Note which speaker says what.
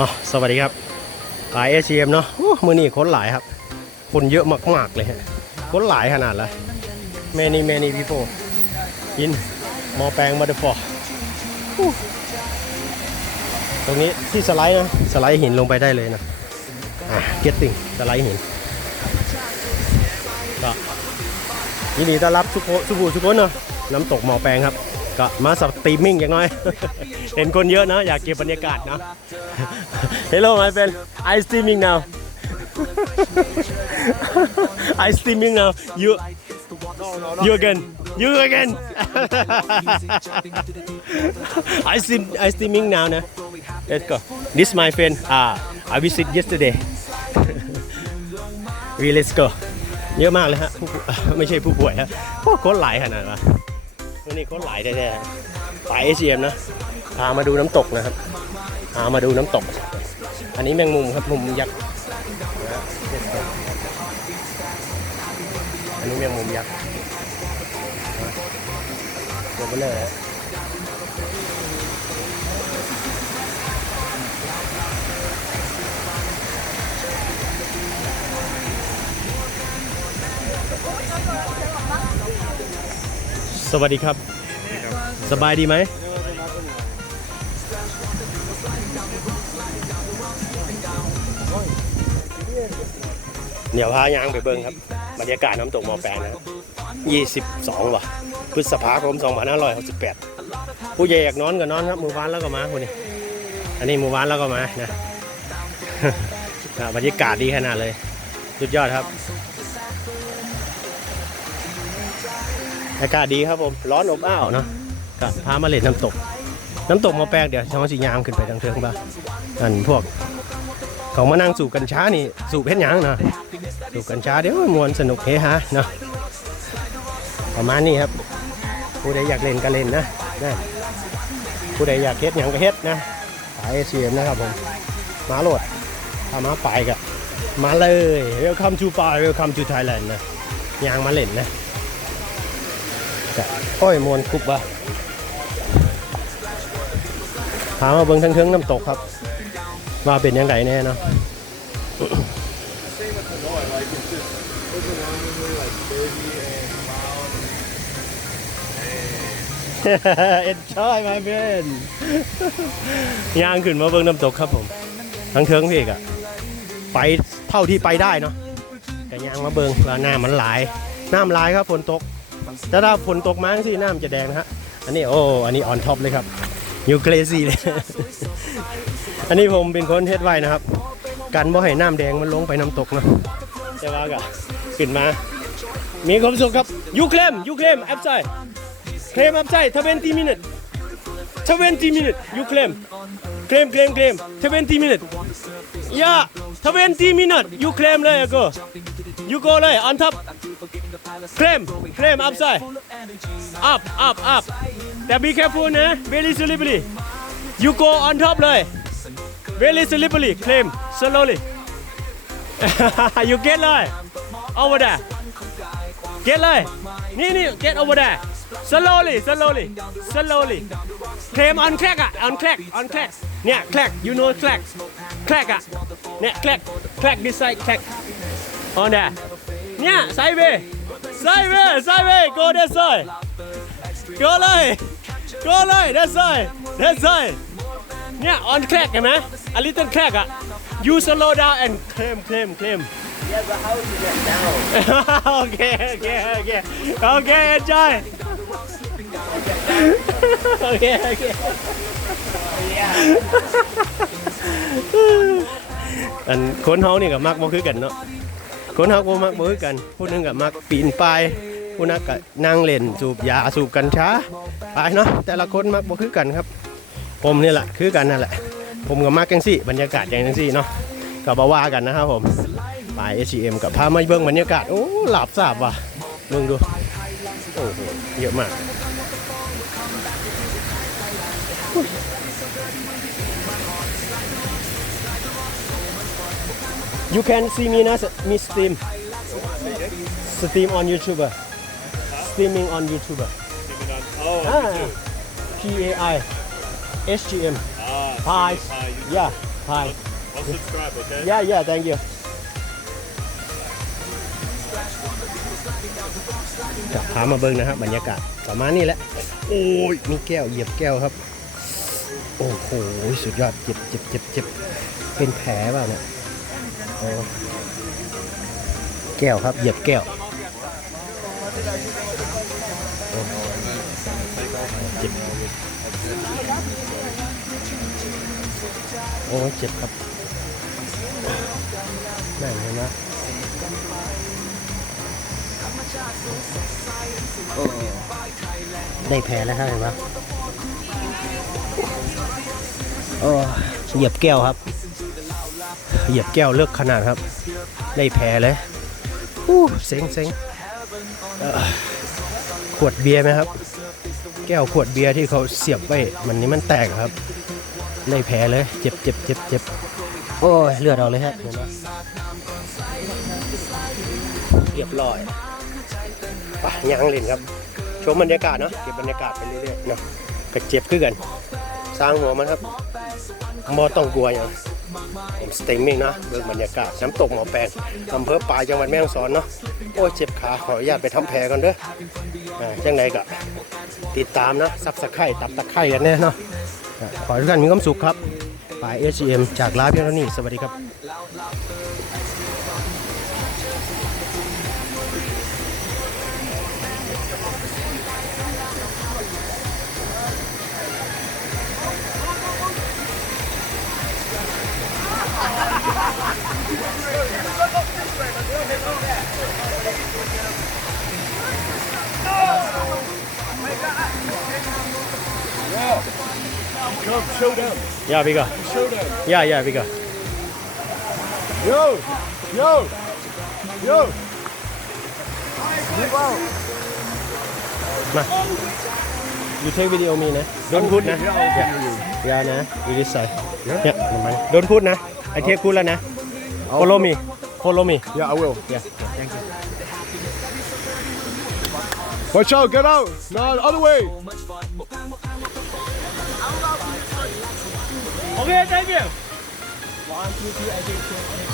Speaker 1: อ๋อสวัสดีครับหลายเอเชียมเนาะมือนี่คนหลายครับ คนเยอะมากๆเลยฮะคนหลายขนาดละ many many people in มอแปลงมาเดฟอร์ตรงนี้ที่สไลด์นะสไลด์หินลงไปได้เลยนะอะ getting สไลด์หินก็ยินดีต้อนรับทุกคนทุกผู้ทุกคนเนาะน้ำตกหมอแปลงครับ ก็มาสตรีมมิ่งอย่างน้อย เห็นคนเยอะนะ อยากเก็บบรรยากาศนะ Hello my friend I streaming now I streaming now you you again you again I stream I streaming now นะ let's go this my friend ah I visit yesterday we let's go เยอะมากเลยฮะ ไม่ใช่ผู้ป่วยฮะโอ้คนหลายขนาดวะ วันนี้ก็ไหลายแท้ๆสายเอเชียนะพามาดูน้ำตกนะครับพามาดูน้ำตก อันนี้แมงมุมครับมุมยักษ์นะอันนี้แมงมุมยักษ์ตัวเบลอเลย สวัสดีครับ สบายดีไหม เดี๋ยวพายางไปเบิ้งครับ บรรยากาศน้ำตกหมอแปลงนะครับ22 ว่ะ พฤษภาคม 2568 ผู้ใหญ่อยากนอนก็นอนครับมู่บ้านแล้วก็มาคนนี้ อันนี้มู่บ้านแล้วก็มานะนะ บรรยากาศดีขนาดเลย สุดยอดครับ อากาศดีครับผม ร้อนอบอ้าวเนาะก็พามาเล่นน้ำตก น้ำตกมอแปลงเดี๋ยวช่องสียามขึ้นไปทางเทิงบ้างอันพวกของมานั่งสูบกัญชานี่สูบเพชรยังเนาะสูบกัญชาเดี๋ยวมวนสนุกเฮฮาเนาะประมาณนี้ครับผู้ใดอยากเล่นก็เล่นนะนะผู้ใดอยากเฮ็ดหยังก็เฮ็ดนะสายเอเชียนะครับผมมาโหลดถ้ามาไปก็มาเลย welcome to ปาย welcome to Thailand นะยางมาเล่นนะ ก็โอ้ยมวนกรุบว่ะพามาเบิ่งทั้งเทิงน้ำตกครับว่าเป็นยังไงแน่เนาะ Enjoy my friend ย่างขึ้นมาเบิ่งน้ำตกครับผม ทั้งเทิงพี่อะไปเท่าที่ไปได้เนาะแต่ย่างมาเบิ่งว่าน้ำมันหลายน้ำหลายครับฝนตก แต่ถ้าฝนตกมาสิน้ำจะแดงนะฮะอันนี้โอ้อันนี้ออนท็อปเลยครับยูเกรซี่เลย อันนี้ผมเป็นคนเฮ็ดไว้นะครับ กันบ่ให้น้ำแดงมันลงไปน้ำตกเนาะแต่ว่าก็ขึ้นมา มีความสุขครับยูเคลมยูเคลมแอปไซเคลมแอปไซ20 minutes 20 minutes you claim claim claim claim 20 minutes yeah 20 minutes you claim เลยอะ go you go เลย on top claim claim upside up up up แต่ be careful นะ very slippery you go on top เลย very slippery claim slowly you get เลย over there get เลย นี่นี่ get over there slowly slowly slowly claim on crack อะ on crack on crack เนี่ย crack you know crack crack อะ เนี่ย crack crack this side crack on there เนี่ย sideway sideway sideway go that side go เลย go เลย that side that side เนี่ย on crack เห็นไหม a little crack อะ you slow down and claim claim claim
Speaker 2: Yeah, but how to get down?
Speaker 1: okay okay okay okay enjoy okay okay
Speaker 2: Yeah.
Speaker 1: อันคนเฮานี่กับมักบ่คือกันเนาะ คนเฮาก็มักบ่คือกัน ผู้หนึงกับมักปีนป่ายผู้นักก็นั่งเล่นสูบยาสูบกัญชาไปเนาะแต่ละคนมักบ่คือกันครับ ผมนี่แหละคือกันนั่นแหละ ผมก็มักจังซี่บรรยากาศอย่างจังซี่เนาะก็บ่ว่ากันนะครับผมไป HM กับพามาเบิ่งบรรยากาศโอ้หลับทราบว่ะเบิ่งดูโอ้โหเยอะมาก You can see me na me stream. Stream on YouTube. Streaming on YouTube.
Speaker 3: Oh,
Speaker 1: Ah, P A I H G M.
Speaker 3: ah,
Speaker 1: Pi.
Speaker 3: Pi,
Speaker 1: Yeah, Hi
Speaker 3: I'll subscribe, okay?
Speaker 1: Yeah yeah thank you จะพามาเบิ่งนะครับบรรยากาศประมาณนี้แหละ โอ้ยมีแก้วเหยียบแก้วครับ โอ้โห สุดยอดเจ็บเจ็บเจ็บเจ็บเป็นแผลเปล่าเนี่ย แก้วครับ เหยียบแก้วโอ้เจ็บโอ้เจ็บครับแม่งเห็นไหมได้แผลแล้วครับเห็นไหมโอ้เหยียบแก้วครับ เหยียบแก้วเลือกขนาดครับ ได้แผลเลย อู้เซ็งเซ็งขวดเบียร์ไหมครับ แก้วขวดเบียร์ที่เขาเสียบไว้มันนี้มันแตกครับได้แผลเลยเจ็บเจ็บเจ็บเจ็บโอ้ยเลือดออกเลยฮะเรียบร้อยไปย่างเล่นครับ ชมบรรยากาศเนาะเก็บบรรยากาศไปเรื่อยๆเนาะกระเจ็บขึ้นกัน สร้างหัวมันครับมอต้องกลัวอย่าง ผมสเตมมิ่งนะเบิ่งบรรยากาศน้ำตกหมอแปลงอำเภอปลายจังหวัดแม่ฮ่องสอนเนาะโอ้ยเจ็บขาขออนุญาตไปทำแผลก่อนเด้อจังไหนก็ติดตามนะซับสไครตับตะไคร่กันแน่เนาะอ่าขอให้ทุกท่านมีความสุขครับปลายเอชเอ็มจากลาเพียงเท่านี้สวัสดีครับ
Speaker 3: Come, showdown.
Speaker 1: Yeah, bigger.
Speaker 3: Showdown.
Speaker 1: Yeah, yeah, bigger.
Speaker 3: Yo! Yo! Yo!
Speaker 1: มา you take video me นะ don't put นะ อย่านะ you this side เนี่ยมันมา don't put นะ I take put แล้วนะ follow me follow me
Speaker 3: Yeah, I will.
Speaker 1: yeah thank you
Speaker 3: Watch out, get out! No, the other way!
Speaker 1: Okay thank you